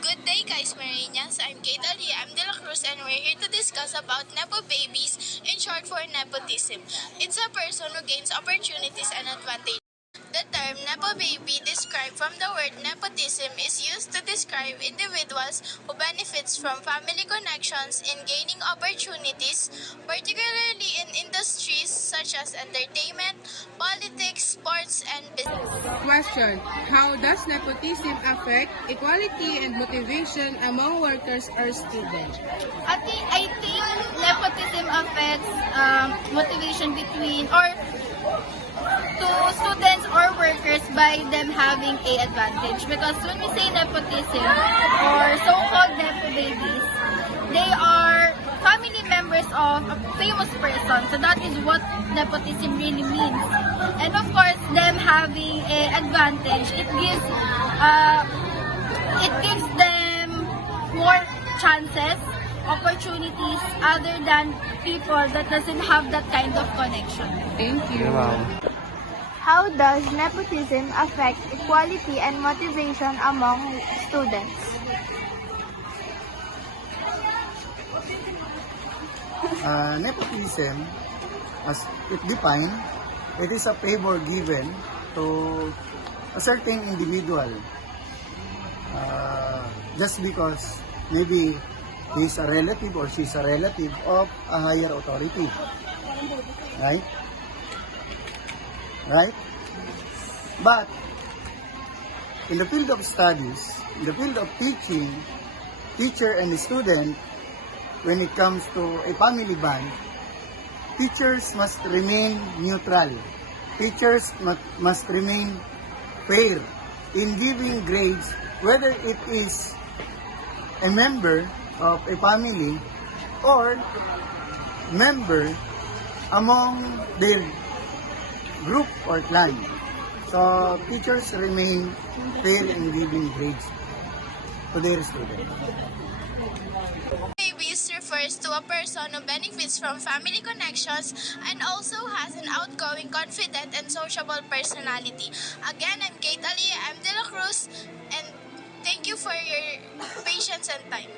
Good day, guys, Marinians. I'm Kate Alia M. De La Cruz, and we're here to discuss about Nepo babies, in short for nepotism. It's a person who gains opportunities and advantages. The term Nepo baby, described from the word nepotism, is used to describe individuals who benefits from family connections in gaining opportunities, particularly in industries such as entertainment, politics, sports, and business. Question: how does nepotism affect equality and motivation among workers or students? I think nepotism affects motivation between or to students or workers by them having a advantage, because when we say nepotism or so-called nepo babies, they are family members of a famous person, so that is what nepotism really means. And of course, them having a advantage, it gives them more chances, opportunities other than people that doesn't have that kind of connection. Thank you. How does nepotism affect equality and motivation among students? Nepotism, as it defined, it is a favor given to a certain individual just because maybe he's a relative or she's a relative of a higher authority. Right? Right? But in the field of studies, in the field of teaching, teacher and student, when it comes to a family bond, teachers must remain neutral. Teachers must remain fair in giving grades, whether it is a member of a family or member among their group or clan. So teachers remain fair in giving grades to their students. Babies refers to a person who benefits from family connections and also has an outgoing, confident, and sociable personality. Again, I'm Kate Alia M. De La Cruz, and thank you for your patience and time.